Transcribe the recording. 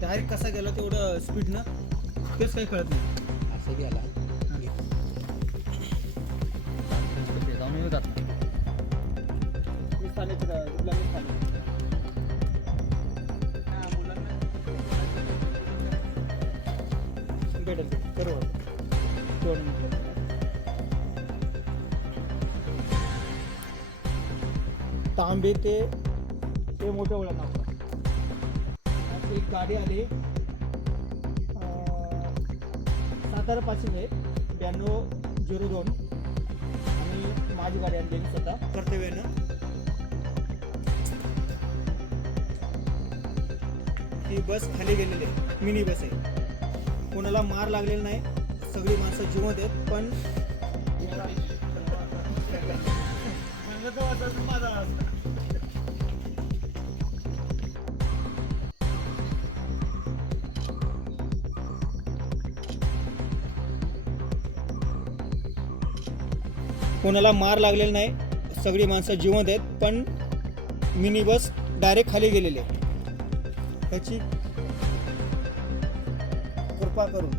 Direct कसा गेला तेवढं स्पीडनं तेच काही कळत नाही असं गेला जाऊन येऊ जात. भेटेल बरोबर दोन. तांबे ते ते मोठं वळण एक गाडी आली. सातारा पासून आहे. ब्याण्णव झिरो दोन. आणि माझी गाडी आणली स्वतः. कर्तव्यानं. ही बस खाली गेलेली आहे. मिनी बस आहे. कोणाला मार लागलेला नाही. सगळी माणसं जिवंत आहेत पण कोणाला मार लागलेला नाही. सगळी माणसं जिवंत आहेत पण मिनी बस डायरेक्ट खाली गेलेली आहे. त्याची कृपा करून.